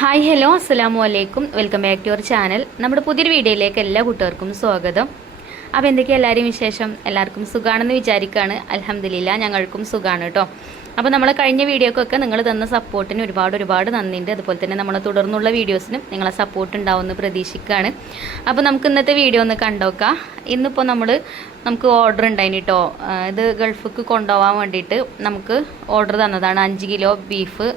Hi hello അസ്സലാമു അലൈക്കും welcome back to your channel. നമ്മുടെ പുതിയൊരു വീഡിയോയിലേക്ക് എല്ലാ കൂട്ടുകാർക്കും സ്വാഗതം. അപ്പോൾ എന്തൊക്കെയാണ് എല്ലാവരും വിശേഷം? എല്ലാവർക്കും സുഖമാണെന്ന് വിചാരിക്കുകയാണ്. അൽഹംദുലില്ലാ ഞങ്ങൾക്കും സുഖമാണ് കേട്ടോ. അപ്പോൾ നമ്മൾ കഴിഞ്ഞ വീഡിയോക്കൊക്കെ നിങ്ങൾ തന്ന സപ്പോർട്ടിന് ഒരുപാട് നന്ദിയുണ്ട്. അതുപോലെ തന്നെ നമ്മളെ തുടർന്നുള്ള വീഡിയോസിനും നിങ്ങളെ സപ്പോർട്ട് ഉണ്ടാവുമെന്ന് പ്രതീക്ഷിക്കുകയാണ്. അപ്പോൾ നമുക്ക് ഇന്നത്തെ വീഡിയോ ഒന്ന് കണ്ടോക്കാം. ഇന്നിപ്പോൾ നമുക്ക് ഓർഡർ ഉണ്ടായിന് കേട്ടോ. ഇത് ഗൾഫിക്ക് കൊണ്ടുപോകാൻ വേണ്ടിയിട്ട് നമുക്ക് ഓർഡർ തന്നതാണ് 5 കിലോ ബീഫ്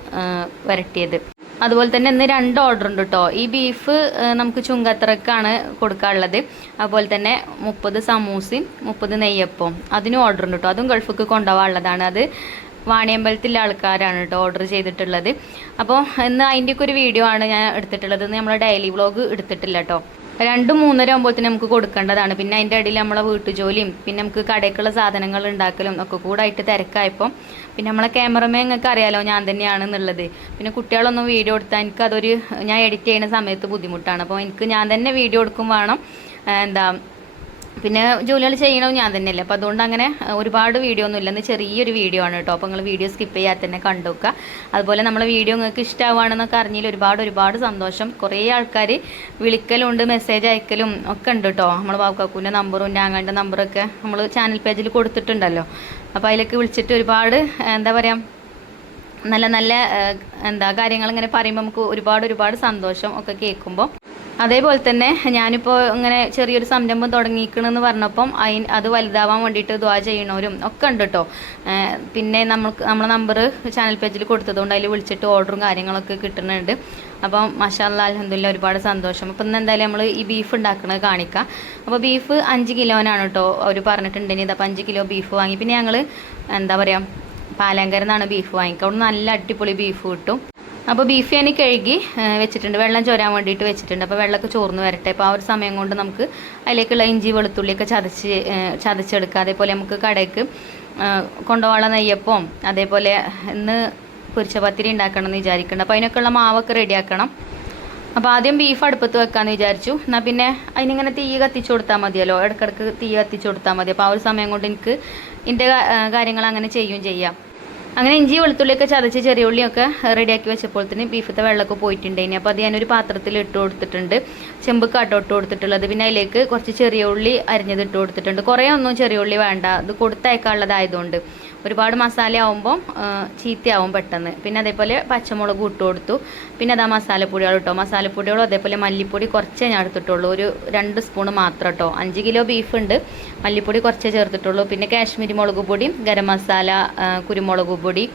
വരട്ടിയത്. അതുപോലെ തന്നെ ഇന്ന് 2 ഓർഡർ ഉണ്ട് കേട്ടോ. ഈ ബീഫ് നമുക്ക് ചുങ്കത്തറക്കാണ് കൊടുക്കാനുള്ളത്. അതുപോലെ തന്നെ 30 സമൂസയും 30 നെയ്യപ്പവും അതിനും ഓർഡർ ഉണ്ട് കേട്ടോ. അതും ഗൾഫിക്ക് കൊണ്ടുപോകാനുള്ളതാണ്. അത് വാണിയമ്പലത്തിലെ ആൾക്കാരാണ് കേട്ടോ ഓർഡർ ചെയ്തിട്ടുള്ളത്. അപ്പോൾ ഇന്ന് അതിൻ്റെയൊക്കെ ഒരു വീഡിയോ ആണ് ഞാൻ എടുത്തിട്ടുള്ളത്. ഇന്ന് നമ്മൾ ഡെയിലി വ്ളോഗ് എടുത്തിട്ടില്ല കേട്ടോ. 2-3 ആകുമ്പോഴത്തേന് നമുക്ക് കൊടുക്കേണ്ടതാണ്. പിന്നെ അതിൻ്റെ ഇടയിൽ നമ്മളെ വീട്ടുജോലിയും പിന്നെ നമുക്ക് കടയ്ക്കുള്ള സാധനങ്ങൾ ഉണ്ടാക്കലും ഒക്കെ കൂടായിട്ട് തിരക്കായപ്പം പിന്നെ നമ്മളെ ക്യാമറമാൻ നിങ്ങൾക്ക് അറിയാലോ ഞാൻ തന്നെയാണെന്നുള്ളത്. പിന്നെ കുട്ടികളൊന്നും വീഡിയോ എടുത്താൽ എനിക്കതൊരു ഞാൻ എഡിറ്റ് ചെയ്യുന്ന സമയത്ത് ബുദ്ധിമുട്ടാണ്. അപ്പോൾ എനിക്ക് ഞാൻ തന്നെ വീഡിയോ എടുക്കും വേണം. പിന്നെ ജോലികൾ ചെയ്യണത് ഞാൻ തന്നെയല്ലേ. അപ്പോൾ അതുകൊണ്ട് അങ്ങനെ ഒരുപാട് വീഡിയോ ഒന്നും ഇല്ലെന്ന് ചെറിയൊരു വീഡിയോ ആണ് കേട്ടോ. അപ്പോൾ നിങ്ങൾ വീഡിയോ സ്കിപ്പ് ചെയ്യാതെ തന്നെ കണ്ടുവെക്കുക. അതുപോലെ നമ്മളെ വീഡിയോ നിങ്ങൾക്ക് ഇഷ്ടമാവുകയാണെന്നൊക്കെ അറിഞ്ഞതിൽ ഒരുപാട് സന്തോഷം. കുറേ ആൾക്കാർ വിളിക്കലും ഉണ്ട്, മെസ്സേജ് അയക്കലും ഒക്കെ ഉണ്ട് കേട്ടോ. നമ്മൾ ബാബുക്കാക്കൂൻ്റെ നമ്പറും ഞാങ്ങളുടെ നമ്പറൊക്കെ നമ്മൾ ചാനൽ പേജിൽ കൊടുത്തിട്ടുണ്ടല്ലോ. അപ്പോൾ അതിലേക്ക് വിളിച്ചിട്ട് എന്താ പറയുക നല്ല കാര്യങ്ങൾ ഇങ്ങനെ പറയുമ്പോൾ നമുക്ക് ഒരുപാട് സന്തോഷം ഒക്കെ കേൾക്കുമ്പോൾ. അതേപോലെ തന്നെ ഞാനിപ്പോൾ ഇങ്ങനെ ചെറിയൊരു സംരംഭം തുടങ്ങിക്കണമെന്ന് പറഞ്ഞപ്പം അത് വലുതാവാൻ വേണ്ടിയിട്ട് ദ്വാ ചെയ്യണവരും ഒക്കെ ഉണ്ട് കേട്ടോ. പിന്നെ നമ്മളെ നമ്പർ ചാനൽ പേജിൽ കൊടുത്തതുകൊണ്ട് അതിൽ വിളിച്ചിട്ട് ഓർഡറും കാര്യങ്ങളൊക്കെ കിട്ടുന്നുണ്ട്. അപ്പം മാഷാ അല്ലാഹ് അൽഹംദുലില്ലാ ഒരുപാട് സന്തോഷം. അപ്പം ഇന്ന് എന്തായാലും നമ്മൾ ഈ ബീഫ് ഉണ്ടാക്കുന്നത് കാണിക്കാം. അപ്പോൾ ബീഫ് 5 കിലോനാണ് കേട്ടോ അവർ പറഞ്ഞിട്ടുണ്ടെങ്കിൽ. ഇതപ്പോൾ 5 കിലോ ബീഫ് വാങ്ങി. പിന്നെ ഞങ്ങൾ എന്താ പറയുക പാലാങ്കരയിൽ നിന്നാണ് ബീഫ് വാങ്ങിക്കുക. അവിടെ നല്ല അടിപൊളി ബീഫ് കിട്ടും. അപ്പോൾ ബീഫ് ഞാൻ കഴുകി വെച്ചിട്ടുണ്ട്, വെള്ളം ചോരാൻ വേണ്ടിയിട്ട് വെച്ചിട്ടുണ്ട്. അപ്പോൾ വെള്ളമൊക്കെ ചോർന്ന് വരട്ടെ. അപ്പോൾ ആ ഒരു സമയം കൊണ്ട് നമുക്ക് അതിലേക്കുള്ള ഇഞ്ചി വെളുത്തുള്ളിയൊക്കെ ചതച്ചെടുക്കുക. അതേപോലെ നമുക്ക് കടയ്ക്ക് കൊണ്ടുപോകാനുള്ള നെയ്യപ്പവും അതേപോലെ ഇന്ന് പൊരിച്ച പത്തിരി ഉണ്ടാക്കണം എന്ന് വിചാരിക്കുന്നുണ്ട്. അപ്പോൾ അതിനൊക്കെയുള്ള മാവൊക്കെ റെഡിയാക്കണം. അപ്പോൾ ആദ്യം ബീഫ് അടുപ്പത്ത് വെക്കാമെന്ന് വിചാരിച്ചു. എന്നാൽ പിന്നെ അതിനിങ്ങനെ തീ കത്തിച്ചു കൊടുത്താൽ മതിയല്ലോ, ഇടയ്ക്കിടയ്ക്ക് തീ കത്തിച്ചു കൊടുത്താൽ മതി. അപ്പോൾ ആ ഒരു സമയം കൊണ്ട് എനിക്ക് ഇതിൻ്റെ കാര്യങ്ങൾ അങ്ങനെ ചെയ്യാം. അങ്ങനെ ഇഞ്ചി വെളുത്തുള്ളിയൊക്കെ ചതച്ച് ചെറിയ ഉള്ളിയൊക്കെ റെഡിയാക്കി വെച്ചപ്പോൾ തന്നെ ബീഫത്തെ വെള്ളമൊക്കെ പോയിട്ടുണ്ടായിന്. അപ്പോൾ അത് ഞാനൊരു പാത്രത്തിൽ ഇട്ട് കൊടുത്തിട്ടുണ്ട്. ചെമ്പക്കാട്ടോ ഇട്ട് കൊടുത്തിട്ടുള്ളത്. പിന്നെ അതിലേക്ക് കുറച്ച് ചെറിയ ഉള്ളി അരിഞ്ഞത് ഇട്ട് കൊടുത്തിട്ടുണ്ട്. കുറേ ഒന്നും ചെറിയ ഉള്ളി വേണ്ട, ഇത് കൊടുത്തയക്കാനുള്ളതായതുകൊണ്ട്. ഒരുപാട് മസാല ആവുമ്പം ചീത്തയാവും പെട്ടെന്ന്. പിന്നെ അതേപോലെ പച്ചമുളക് ഇട്ട് കൊടുത്തു. പിന്നെ അതാ മസാലപ്പൊടികൾ ഇട്ടോ. മസാലപ്പൊടികളും അതേപോലെ മല്ലിപ്പൊടി കുറച്ചേ ഞാൻ എടുത്തിട്ടുള്ളൂ, ഒരു 2 സ്പൂൺ മാത്രം കേട്ടോ. 5 കിലോ ബീഫ് ഉണ്ട്, മല്ലിപ്പൊടി കുറച്ചേ ചേർത്തിട്ടുള്ളൂ. പിന്നെ കാശ്മീരി മുളക് പൊടി, ഗരം മസാല, കുരുമുളക് പൊടി,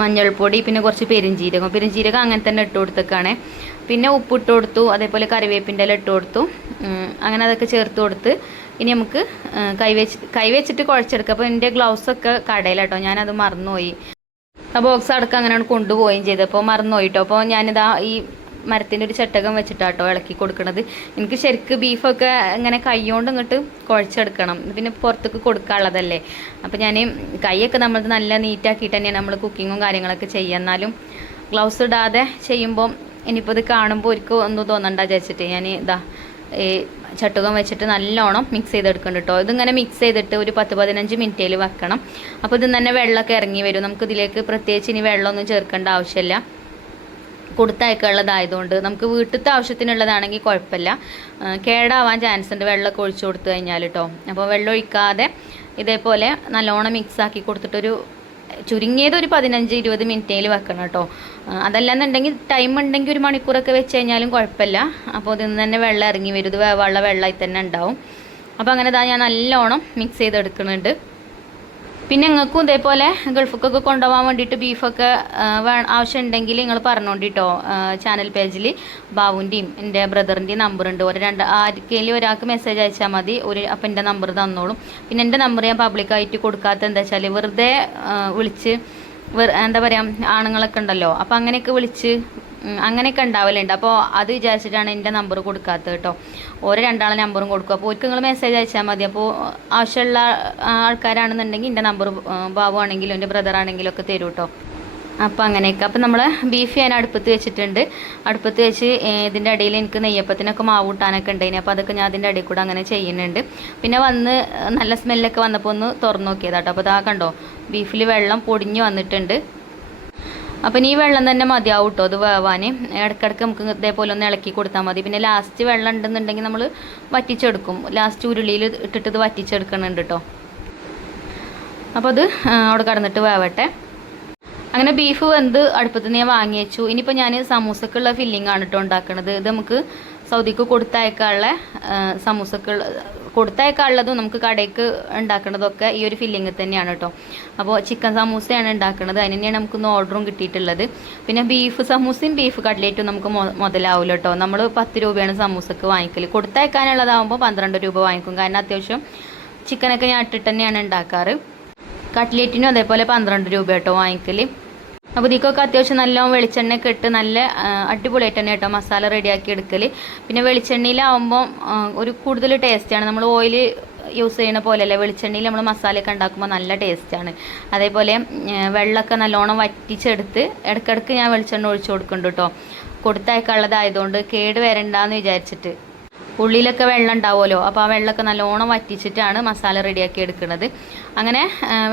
മഞ്ഞൾപ്പൊടി, പിന്നെ കുറച്ച് പെരിഞ്ജീരകം അങ്ങനെ തന്നെ ഇട്ട് കൊടുത്തേക്കാണേ. പിന്നെ ഉപ്പിട്ട് കൊടുത്തു, അതേപോലെ കറിവേപ്പിൻ്റെ ഇല ഇട്ട് കൊടുത്തു. അങ്ങനെ അതൊക്കെ ചേർത്ത് കൊടുത്ത് ഇനി നമുക്ക് കൈവച്ചിട്ട് കുഴച്ചെടുക്കുക. അപ്പോൾ എൻ്റെ ഗ്ലൗസൊക്കെ കടയിലാട്ടോ, ഞാനത് മറന്നുപോയി. ആ ബോക്സ് അടക്കം അങ്ങനെയാണ് കൊണ്ടുപോവുകയും ചെയ്തപ്പോൾ മറന്നുപോയിട്ടോ. അപ്പോൾ ഞാനിതാ ഈ മരത്തിൻ്റെ ഒരു ചട്ടകം വെച്ചിട്ടാട്ടോ ഇളക്കി കൊടുക്കണത്. എനിക്ക് ശരിക്ക് ബീഫൊക്കെ ഇങ്ങനെ കൈകൊണ്ട് ഇങ്ങോട്ട് കുഴച്ചെടുക്കണം, പിന്നെ പുറത്തേക്ക് കൊടുക്കാനുള്ളതല്ലേ. അപ്പോൾ ഞാൻ കൈയൊക്കെ നമ്മൾ നല്ല നീറ്റാക്കിയിട്ട് തന്നെയാണ് നമ്മൾ കുക്കിങ്ങും കാര്യങ്ങളൊക്കെ ചെയ്യുക. എന്നാലും ഗ്ലൗസ് ഇടാതെ ചെയ്യുമ്പോൾ ഇനിയിപ്പോൾ ഇത് കാണുമ്പോൾ ഒരിക്കലും ഒന്നും തോന്നണ്ട വിചാരിച്ചിട്ട് ഞാൻ ഈ ചട്ടുകം വെച്ചിട്ട് നല്ലോണം മിക്സ് ചെയ്തെടുക്കുന്നുണ്ട് കേട്ടോ. ഇതിങ്ങനെ മിക്സ് ചെയ്തിട്ട് ഒരു 10-15 മിനിറ്റിൽ വെക്കണം. അപ്പോൾ ഇതിൽ തന്നെ വെള്ളമൊക്കെ ഇറങ്ങി വരും. നമുക്കിതിലേക്ക് പ്രത്യേകിച്ച് ഇനി വെള്ളമൊന്നും ചേർക്കേണ്ട ആവശ്യമില്ല, കൊടുത്തയക്കുള്ളതായതുകൊണ്ട്. നമുക്ക് വീട്ടിലത്തെ ആവശ്യത്തിനുള്ളതാണെങ്കിൽ കുഴപ്പമില്ല, കേടാവാൻ ചാൻസ് ഉണ്ട് വെള്ളമൊക്കെ ഒഴിച്ചു കൊടുത്തു കഴിഞ്ഞാൽ കേട്ടോ. അപ്പോൾ വെള്ളം ഒഴിക്കാതെ ഇതേപോലെ നല്ലോണം മിക്സാക്കി കൊടുത്തിട്ടൊരു ചുരുങ്ങിയത് ഒരു 15-20 മിനിറ്റിൽ വെക്കണം കേട്ടോ. അതല്ലാന്നുണ്ടെങ്കിൽ ടൈം ഉണ്ടെങ്കിൽ 1 മണിക്കൂറൊക്കെ വെച്ച് കഴിഞ്ഞാലും കുഴപ്പമില്ല. അപ്പോൾ ഇതിൽ നിന്ന് തന്നെ വെള്ളം ഇറങ്ങി വരും, ഇത് വെള്ളമായി തന്നെ ഉണ്ടാവും. അപ്പോൾ അങ്ങനെ ഞാൻ നല്ലോണം മിക്സ് ചെയ്തെടുക്കുന്നുണ്ട്. പിന്നെ നിങ്ങൾക്കും ഇതേപോലെ ഗൾഫിക്കൊക്കെ കൊണ്ടുപോകാൻ വേണ്ടിയിട്ട് ബീഫൊക്കെ ആവശ്യം ഉണ്ടെങ്കിൽ നിങ്ങൾ പറഞ്ഞോണ്ടിട്ടോ. ചാനൽ പേജിൽ ബാബുൻ്റെയും എൻ്റെ ബ്രദറിൻ്റെയും നമ്പറുണ്ട്. ആർക്കെങ്കിലും ഒരാൾക്ക് മെസ്സേജ് അയച്ചാൽ മതി. അപ്പം എൻ്റെ നമ്പർ തന്നോളും. പിന്നെ എൻ്റെ നമ്പർ ഞാൻ പബ്ലിക്കായിട്ട് കൊടുക്കാത്ത എന്താ വെച്ചാൽ വെറുതെ വിളിച്ച് എന്താ പറയുക ആണുങ്ങളൊക്കെ ഉണ്ടല്ലോ, അപ്പോൾ അങ്ങനെയൊക്കെ വിളിച്ച് അങ്ങനെയൊക്കെ ഉണ്ടാവലുണ്ട്. അപ്പോൾ അത് വിചാരിച്ചിട്ടാണ് എൻ്റെ നമ്പർ കൊടുക്കാത്തത് കേട്ടോ. ഓരോ 2 നമ്പറും കൊടുക്കും. അപ്പോൾ ഒരിക്കൽ നിങ്ങൾ മെസ്സേജ് അയച്ചാൽ മതി. അപ്പോൾ ആവശ്യമുള്ള ആൾക്കാരാണെന്നുണ്ടെങ്കിൽ എൻ്റെ നമ്പർ ബാബു ആണെങ്കിലും എൻ്റെ ബ്രദർ ആണെങ്കിലും ഒക്കെ തരും കേട്ടോ. അപ്പോൾ അങ്ങനെയൊക്കെ. അപ്പോൾ നമ്മൾ ബീഫ് ഞാൻ അടുപ്പത്ത് വെച്ചിട്ടുണ്ട്. അടുപ്പത്ത് വെച്ച് ഇതിൻ്റെ ഇടയിൽ എനിക്ക് നെയ്യപ്പത്തിനൊക്കെ മാവ് കൂട്ടാനൊക്കെ ഉണ്ടായിന്. അപ്പോൾ അതൊക്കെ ഞാൻ അതിൻ്റെ ഇടയിൽ കൂടെ അങ്ങനെ ചെയ്യുന്നുണ്ട്. പിന്നെ നല്ല സ്മെല്ലൊക്കെ വന്നപ്പോൾ ഒന്ന് തുറന്നു നോക്കിയതാട്ടോ. അപ്പോൾ ഇതാ കണ്ടോ ബീഫിൽ വെള്ളം പൊടിഞ്ഞ് വന്നിട്ടുണ്ട്. അപ്പം ഈ വെള്ളം തന്നെ മതിയാവും കേട്ടോ അത് വേവാൻ. ഇടയ്ക്കിടയ്ക്ക് നമുക്ക് ഇതേപോലെ ഒന്ന് ഇളക്കി കൊടുത്താൽ മതി. പിന്നെ ലാസ്റ്റ് വെള്ളം ഉണ്ടെന്നുണ്ടെങ്കിൽ നമ്മൾ വറ്റിച്ചെടുക്കും. ലാസ്റ്റ് ഉരുളിയിൽ ഇട്ടിട്ട് ഇത് വറ്റിച്ചെടുക്കണുണ്ട് കേട്ടോ. അപ്പോൾ അത് അവിടെ കടന്നിട്ട് വേവട്ടെ. അങ്ങനെ ബീഫ് വെന്ത് അടുപ്പത്ത് നിന്ന് ഞാൻ വാങ്ങി വെച്ചു. ഇനിയിപ്പോൾ ഞാൻ സമൂസക്കുള്ള ഫില്ലിംഗ് ആണ് കേട്ടോ ഉണ്ടാക്കുന്നത്. ഇത് നമുക്ക് സൗദിക്ക് കൊടുത്തയക്കാനുള്ള കൊടുത്തയക്കാനുള്ളതും നമുക്ക് കടയ്ക്ക് ഉണ്ടാക്കുന്നതൊക്കെ ഈ ഒരു ഫില്ലിങ് തന്നെയാണ് കേട്ടോ. അപ്പോൾ ചിക്കൻ സമൂസയാണ് ഉണ്ടാക്കുന്നത്. അതിന് തന്നെയാണ് നമുക്കൊന്ന് ഓർഡറും കിട്ടിയിട്ടുള്ളത്. പിന്നെ ബീഫ് സമൂസയും ബീഫ് കട്ട്ലേറ്റും നമുക്ക് മുതലാവില്ല കേട്ടോ. നമ്മൾ 10 രൂപയാണ് സമൂസക്ക് വാങ്ങിക്കൽ. കൊടുത്തയക്കാനുള്ളതാകുമ്പോൾ 12 രൂപ വാങ്ങിക്കും. കാരണം അത്യാവശ്യം ചിക്കനൊക്കെ ഞാൻ ഇട്ടിട്ട് തന്നെയാണ് ഉണ്ടാക്കാറ്. കട്ട്ലേറ്റിനും അതേപോലെ 12 രൂപ കേട്ടോ വാങ്ങിക്കൽ. അപ്പോൾ ഇതിക്കൊക്കെ അത്യാവശ്യം നല്ലോണം വെളിച്ചെണ്ണയൊക്കെ ഇട്ട് നല്ല അടിപൊളിയായിട്ട് തന്നെ കേട്ടോ മസാല റെഡിയാക്കി എടുക്കൽ. പിന്നെ വെളിച്ചെണ്ണയിലാവുമ്പോൾ ഒരു കൂടുതൽ ടേസ്റ്റാണ്. നമ്മൾ ഓയിൽ യൂസ് ചെയ്യുന്ന പോലെയല്ല, വെളിച്ചെണ്ണയിൽ നമ്മൾ മസാലയൊക്കെ ഉണ്ടാക്കുമ്പോൾ നല്ല ടേസ്റ്റാണ്. അതേപോലെ വെള്ളമൊക്കെ നല്ലോണം വറ്റിച്ചെടുത്ത് ഇടയ്ക്കിടയ്ക്ക് ഞാൻ വെളിച്ചെണ്ണ ഒഴിച്ചു കൊടുക്കുന്നുണ്ട് കേട്ടോ. കൊടുത്തയക്കാനുള്ളതായതുകൊണ്ട് കേട് വരണ്ടെന്ന് വിചാരിച്ചിട്ട്. ഉള്ളിലൊക്കെ വെള്ളം ഉണ്ടാവുമല്ലോ, അപ്പോൾ ആ വെള്ളമൊക്കെ നല്ലോണം വറ്റിച്ചിട്ടാണ് മസാല റെഡിയാക്കി എടുക്കുന്നത്. അങ്ങനെ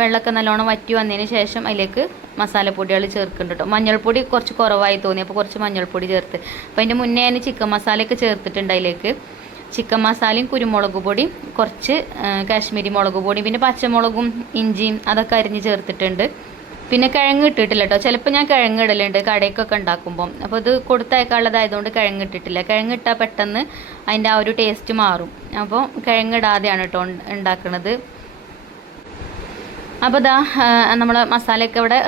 വെള്ളമൊക്കെ നല്ലോണം വറ്റി വന്നതിന് ശേഷം അതിലേക്ക് മസാലപ്പൊടികൾ ചേർക്കുന്നുണ്ട് കേട്ടോ. മഞ്ഞൾപ്പൊടി കുറച്ച് കുറവായി തോന്നി, അപ്പോൾ കുറച്ച് മഞ്ഞൾപ്പൊടി ചേർത്ത്. അപ്പോൾ അതിൻ്റെ മുന്നേ ഞാൻ ചിക്കൻ മസാലയൊക്കെ ചേർത്തിട്ടുണ്ട്. അതിലേക്ക് ചിക്കൻ മസാലയും കുരുമുളക് പൊടിയും കുറച്ച് കാശ്മീരി മുളക് പൊടിയും പിന്നെ പച്ചമുളകും ഇഞ്ചിയും അതൊക്കെ അരിഞ്ഞ് ചേർത്തിട്ടുണ്ട്. പിന്നെ കിഴങ്ങ് ഇട്ടിട്ടില്ല കേട്ടോ. ചിലപ്പോൾ ഞാൻ കിഴങ്ങ് ഇടലുണ്ട് കടയ്ക്കൊക്കെ ഉണ്ടാക്കുമ്പം. അപ്പോൾ ഇത് കൊടുത്തയക്കാനുള്ളതായതുകൊണ്ട് കിഴങ്ങ് ഇട്ടിട്ടില്ല. കിഴങ്ങ് ഇട്ടാൽ പെട്ടെന്ന് അതിൻ്റെ ആ ഒരു ടേസ്റ്റ് മാറും. അപ്പോൾ കിഴങ്ങ് ഇടാതെയാണ് കേട്ടോ ഉണ്ടാക്കുന്നത്. അപ്പോൾ ഇതാ നമ്മൾ മസാലയൊക്കെ ഇവിടെ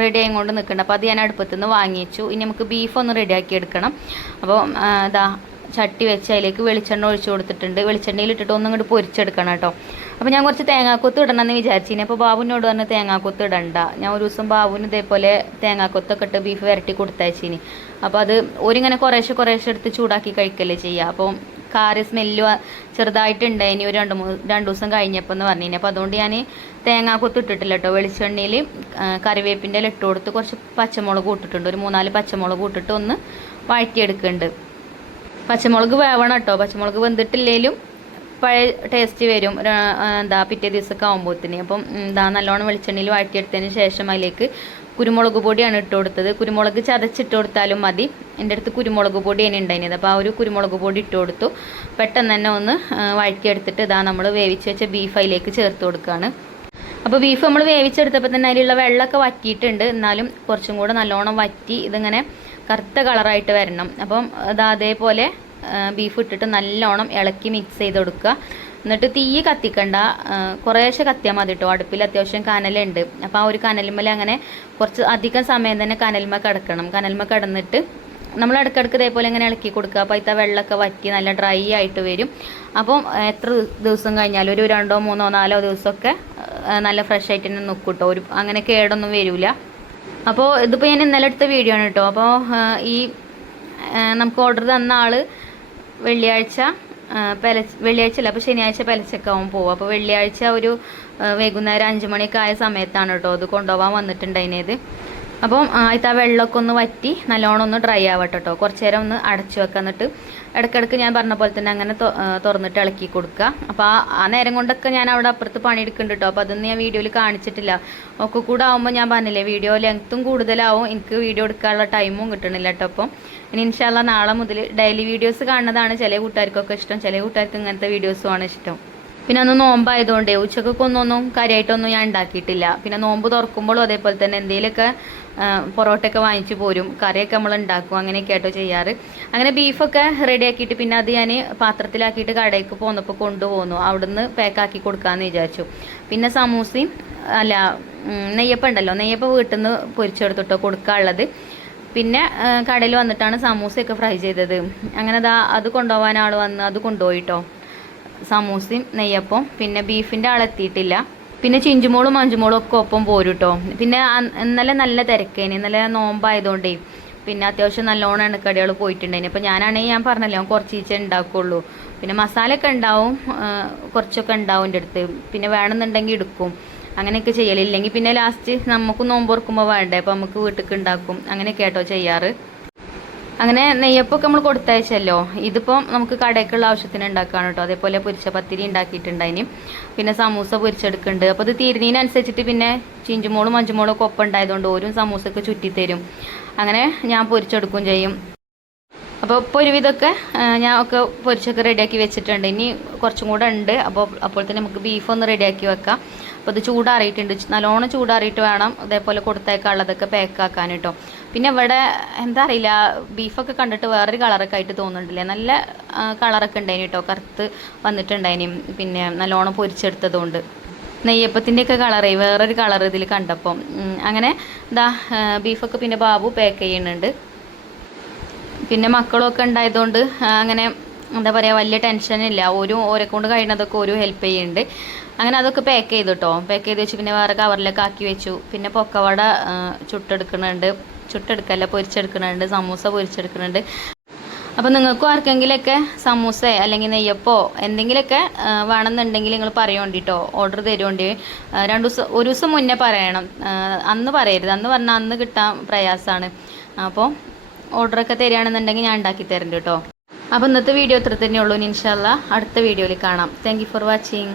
റെഡി ആയിക്കൊണ്ട് നിൽക്കുന്നുണ്ട്. അപ്പോൾ അത് ഞാൻ അടുപ്പത്തു നിന്ന് വാങ്ങി വെച്ചു. ഇനി നമുക്ക് ബീഫ് ഒന്ന് റെഡിയാക്കി എടുക്കണം. അപ്പോൾ ഇതാ ചട്ടി വെച്ച് അതിലേക്ക് വെളിച്ചെണ്ണ ഒഴിച്ചു കൊടുത്തിട്ടുണ്ട്. വെളിച്ചെണ്ണയിൽ ഇട്ടിട്ട് ഒന്നും ഇങ്ങോട്ട് പൊരിച്ചെടുക്കണം കേട്ടോ. അപ്പോൾ ഞാൻ കുറച്ച് തേങ്ങാക്കൊത്ത് ഇടണമെന്ന് വിചാരിച്ചിനി. അപ്പോൾ ബാബുവിനോട് പറഞ്ഞ് തേങ്ങാക്കൊത്ത് ഇടണ്ട. ഞാൻ ഒരു ദിവസം ബാബുവിന് ഇതേപോലെ തേങ്ങാക്കൊത്തൊക്കെ ഇട്ട് ബീഫ് വരട്ടി കൊടുത്തയച്ചിനി. അപ്പോൾ അത് ഒരിങ്ങനെ കുറേശ്ശെ എടുത്ത് ചൂടാക്കി കഴിക്കല്ലേ ചെയ്യുക. അപ്പോൾ കാറി സ്മെല്ല് ചെറുതായിട്ടുണ്ടായിനി ഒരു 2 ദിവസം കഴിഞ്ഞപ്പോൾ എന്ന് പറഞ്ഞിനി. അപ്പോൾ അതുകൊണ്ട് ഞാൻ തേങ്ങാക്കൊത്ത് ഇട്ടിട്ടില്ല കേട്ടോ. വെളിച്ചെണ്ണയിൽ കറിവേപ്പിൻ്റെ ഇല ഇട്ട് കൊടുത്ത് കുറച്ച് പച്ചമുളക് ഇട്ടിട്ടുണ്ട്. ഒരു 3-4 പച്ചമുളക് ഇട്ടിട്ട് ഒന്ന് വഴറ്റിയെടുക്കുന്നുണ്ട്. പച്ചമുളക് വേവണം കേട്ടോ. പച്ചമുളക് വെന്തിട്ടില്ലെങ്കിലും പഴയ ടേസ്റ്റ് വരും പിറ്റേ ദിവസമൊക്കെ ആകുമ്പോഴത്തേന്. അപ്പം നല്ലോണം വെളിച്ചെണ്ണയിൽ വഴറ്റിയെടുത്തതിന് ശേഷം അതിലേക്ക് കുരുമുളക് പൊടിയാണ് ഇട്ട് കൊടുത്തത്. കുരുമുളക് ചതച്ചിട്ട് കൊടുത്താലും മതി. എൻ്റെ അടുത്ത് കുരുമുളക് പൊടിയാണ് ഉണ്ടായിരുന്നത്. അപ്പോൾ ആ ഒരു കുരുമുളക് പൊടി ഇട്ട് കൊടുത്തു. പെട്ടെന്ന് തന്നെ ഒന്ന് വഴറ്റിയെടുത്തിട്ട് നമ്മൾ വേവിച്ച് വെച്ച ബീഫ് അതിലേക്ക് ചേർത്ത് കൊടുക്കുകയാണ്. അപ്പോൾ ബീഫ് നമ്മൾ വേവിച്ചെടുത്തപ്പോൾ തന്നെ അതിലുള്ള വെള്ളമൊക്കെ വറ്റിയിട്ടുണ്ട്. എന്നാലും കുറച്ചും കൂടെ നല്ലോണം വറ്റി ഇതിങ്ങനെ കറുത്ത കളറായിട്ട് വരണം. അപ്പം അതേപോലെ ബീഫ് ഇട്ടിട്ട് നല്ലോണം ഇളക്കി മിക്സ് ചെയ്ത് കൊടുക്കുക. എന്നിട്ട് തീ കത്തിക്കണ്ട, കുറേശ്ശെ കത്തിയാൽ മതി കേട്ടോ. അടുപ്പിൽ അത്യാവശ്യം കനലുണ്ട്. അപ്പോൾ ആ ഒരു കനലുമ്മൽ അങ്ങനെ കുറച്ച് അധികം സമയം തന്നെ കനലുമ്മ കിടക്കണം. കനലുമ്മ കിടന്നിട്ട് നമ്മൾ ഇടയ്ക്കിടയ്ക്ക് ഇതേപോലെ ഇങ്ങനെ ഇളക്കി കൊടുക്കുക. അപ്പോൾ അതിൽ വെള്ളമൊക്കെ വറ്റി നല്ല ഡ്രൈ ആയിട്ട് വരും. അപ്പം എത്ര ദിവസം കഴിഞ്ഞാലും ഒരു 2, 3, 4 ദിവസമൊക്കെ നല്ല ഫ്രഷ് ആയിട്ട് തന്നെ നിൽക്കും കേട്ടോ. അങ്ങനെ കേടൊന്നും വരില്ല. അപ്പോൾ ഇതിപ്പോൾ ഞാൻ ഇന്നലെ എടുത്ത വീഡിയോ ആണ് കേട്ടോ. അപ്പോൾ ഈ നമുക്ക് ഓർഡർ തന്ന ആൾ വെള്ളിയാഴ്ച അല്ല, അപ്പോൾ ശനിയാഴ്ച പെലച്ചക്കാവും പോകും. അപ്പോൾ വെള്ളിയാഴ്ച ഒരു വൈകുന്നേരം 5 മണിയൊക്കെ ആയ സമയത്താണ് കേട്ടോ അത് കൊണ്ടുപോകാൻ വന്നിട്ടുണ്ടായിരുന്നത്. അപ്പം അതിൽ ആ വെള്ളമൊക്കെ ഒന്ന് വറ്റി നല്ലോണം ഒന്ന് ഡ്രൈ ആവട്ടെ കേട്ടോ. കുറച്ച് നേരം ഒന്ന് അടച്ചു വെക്കുക. എന്നിട്ട് ഇടയ്ക്കിടയ്ക്ക് ഞാൻ പറഞ്ഞ പോലെ തന്നെ അങ്ങനെ തുറന്നിട്ട് ഇളക്കി കൊടുക്കുക. അപ്പോൾ ആ നേരം കൊണ്ടൊക്കെ ഞാൻ അവിടെ അപ്പുറത്ത് പണിയെടുക്കുന്നുണ്ട് കേട്ടോ. അപ്പോൾ അതൊന്നും ഞാൻ വീഡിയോയിൽ കാണിച്ചിട്ടില്ല. ഒക്കെ കൂടെ ആകുമ്പോൾ ഞാൻ പറഞ്ഞില്ലേ വീഡിയോ ലെങ്ത്തും കൂടുതലാവും, എനിക്ക് വീഡിയോ എടുക്കാനുള്ള ടൈമും കിട്ടണില്ല കേട്ടോ. അപ്പം ഇനി ഇൻഷാ അല്ലാഹ് നാളെ മുതൽ ഡെയിലി വീഡിയോസ് കാണുന്നതാണ് ചില കൂട്ടുകാർക്കൊക്കെ ഇഷ്ടം, ചില കൂട്ടുകാർക്ക് ഇങ്ങനത്തെ വീഡിയോസുമാണ് ഇഷ്ടം. പിന്നെ അന്ന് നോമ്പായതുകൊണ്ടേ ഉച്ചക്കൊക്കെ ഒന്നും കാര്യമായിട്ടൊന്നും ഞാൻ ഉണ്ടാക്കിയിട്ടില്ല. പിന്നെ നോമ്പ് തുറക്കുമ്പോഴും അതേപോലെ തന്നെ എന്തെങ്കിലുമൊക്കെ പൊറോട്ടയൊക്കെ വാങ്ങിച്ച് പോരും, കറിയൊക്കെ നമ്മൾ ഉണ്ടാക്കും, അങ്ങനെയൊക്കെ ആയിട്ടോ ചെയ്യാറ്. അങ്ങനെ ബീഫൊക്കെ റെഡിയാക്കിയിട്ട് പിന്നെ അത് ഞാൻ പാത്രത്തിലാക്കിയിട്ട് കടയ്ക്ക് പോന്നപ്പോൾ കൊണ്ടുപോന്നു. അവിടുന്ന് പാക്കാക്കി കൊടുക്കാമെന്ന് വിചാരിച്ചു. പിന്നെ സമൂസയും നെയ്യപ്പം ഉണ്ടല്ലോ, നെയ്യപ്പം വീട്ടിൽ നിന്ന് പൊരിച്ചെടുത്തിട്ടോ കൊടുക്കാനുള്ളത്. പിന്നെ കടയിൽ വന്നിട്ടാണ് സമൂസയൊക്കെ ഫ്രൈ ചെയ്തത്. അങ്ങനെ അത് കൊണ്ടുപോകാൻ ആൾ വന്ന് അത് കൊണ്ടുപോയിട്ടോ, സമൂസയും നെയ്യപ്പം. പിന്നെ ബീഫിൻ്റെ ആളെത്തിയിട്ടില്ല. പിന്നെ ചിഞ്ചുമോളും മഞ്ചുമോളും ഒക്കെ ഒപ്പം പോരും കേട്ടോ. പിന്നെ ഇന്നലെ നല്ല തിരക്കേനി, ഇന്നലെ നോമ്പായതുകൊണ്ടേ പിന്നെ അത്യാവശ്യം നല്ലോണം എണ്ണക്കടികൾ പോയിട്ടുണ്ടായിന്. അപ്പോൾ ഞാനാണെങ്കിൽ ഞാൻ പറഞ്ഞല്ലോ കുറച്ച് ഈച്ച ഉണ്ടാക്കുള്ളൂ. പിന്നെ മസാലയൊക്കെ ഉണ്ടാവും, കുറച്ചൊക്കെ ഉണ്ടാവും എൻ്റെ അടുത്ത്. പിന്നെ വേണമെന്നുണ്ടെങ്കിൽ എടുക്കും, അങ്ങനെയൊക്കെ ചെയ്യലില്ലെങ്കിൽ പിന്നെ ലാസ്റ്റ് നമുക്ക് നോമ്പ് തുറക്കുമ്പോൾ വേണ്ടേ, അപ്പോൾ നമുക്ക് വീട്ടിലേക്ക് ഉണ്ടാക്കും, അങ്ങനെയൊക്കെ കേട്ടോ ചെയ്യാറ്. അങ്ങനെ നെയ്യപ്പൊക്കെ നമ്മൾ കൊടുത്തയച്ചല്ലോ. ഇതിപ്പോൾ നമുക്ക് കടയ്ക്കുള്ള ആവശ്യത്തിന് ഉണ്ടാക്കുകയാണ് കേട്ടോ. അതേപോലെ പൊരിച്ച പത്തിരി ഉണ്ടാക്കിയിട്ടുണ്ടായിന്, പിന്നെ സമൂസ പൊരിച്ചെടുക്കുന്നുണ്ട്. അപ്പോൾ ഇത് തീരുന്നതിനനുസരിച്ചിട്ട് പിന്നെ ചിഞ്ചുമോളും മഞ്ചുമോളും ഒക്കെ ഒപ്പം ഉണ്ടായതുകൊണ്ട് ഓരും സമൂസൊക്കെ ചുറ്റിത്തരും. അങ്ങനെ ഞാൻ പൊരിച്ചെടുക്കുകയും ചെയ്യും. അപ്പോൾ ഇപ്പോൾ ഒരുവിധമൊക്കെ ഞാൻ ഒക്കെ പൊരിച്ചൊക്കെ റെഡിയാക്കി വെച്ചിട്ടുണ്ട്. ഇനി കുറച്ചും കൂടെ ഉണ്ട്. അപ്പോൾ തന്നെ നമുക്ക് ബീഫൊന്ന് റെഡിയാക്കി വെക്കാം. അപ്പോൾ ഇത് ചൂടാറിയിട്ടുണ്ട്. നല്ലോണം ചൂടാറിയിട്ട് വേണം അതേപോലെ കൊടുത്തേക്കാനുള്ളതൊക്കെ പാക്കാക്കാൻ കേട്ടോ. പിന്നെ ഇവിടെ എന്താ അറിയില്ല, ബീഫൊക്കെ കണ്ടിട്ട് വേറൊരു കളറൊക്കെ ആയിട്ട് തോന്നുന്നുണ്ടല്ലേ. നല്ല കളറൊക്കെ ഉണ്ടായിന് കേട്ടോ, കറുത്ത് വന്നിട്ടുണ്ടായിന്. പിന്നെ നല്ലോണം പൊരിച്ചെടുത്തതുകൊണ്ട് നെയ്യപ്പത്തിൻ്റെയൊക്കെ കളറേ വേറൊരു കളർ ഇതിൽ കണ്ടപ്പം. അങ്ങനെ ഇതാ ബീഫൊക്കെ പിന്നെ ബാബു പാക്ക് ചെയ്യുന്നുണ്ട്. പിന്നെ മക്കളൊക്കെ ഉണ്ടായതുകൊണ്ട് അങ്ങനെ എന്താ പറയുക, വലിയ ടെൻഷനില്ല. ഓരെ കൊണ്ട് കഴിയുന്നതൊക്കെ ഒരു ഹെൽപ്പ് ചെയ്യുന്നുണ്ട്. അങ്ങനെ അതൊക്കെ പാക്ക് ചെയ്തു കേട്ടോ. പാക്ക് ചെയ്ത് വെച്ച് പിന്നെ വേറെ കവറിലൊക്കെ ആക്കി വെച്ചു. പിന്നെ പൊക്കവട ചുട്ടെടുക്കല്ല പൊരിച്ചെടുക്കുന്നുണ്ട്, സമൂസ പൊരിച്ചെടുക്കുന്നുണ്ട്. അപ്പോൾ നിങ്ങൾക്കും ആർക്കെങ്കിലുമൊക്കെ സമൂസ അല്ലെങ്കിൽ നെയ്യപ്പോ എന്തെങ്കിലുമൊക്കെ വേണമെന്നുണ്ടെങ്കിൽ നിങ്ങൾ പറയുകൊണ്ടിട്ടോ, ഓർഡർ തരുകൊണ്ടി. ഒരു ദിവസം മുന്നേ പറയണം, അന്ന് പറയരുത്. അന്ന് പറഞ്ഞാൽ അന്ന് കിട്ടാൻ പ്രയാസമാണ്. അപ്പോൾ ഓർഡറൊക്കെ തരികയാണെന്നുണ്ടെങ്കിൽ ഞാൻ ഉണ്ടാക്കി തരുന്നുണ്ട് കേട്ടോ. അപ്പോൾ ഇന്നത്തെ വീഡിയോ ഇത്ര തന്നെയുള്ളൂ. ഇൻഷാ അല്ലാഹ് അടുത്ത വീഡിയോയിൽ കാണാം. Thank you for watching.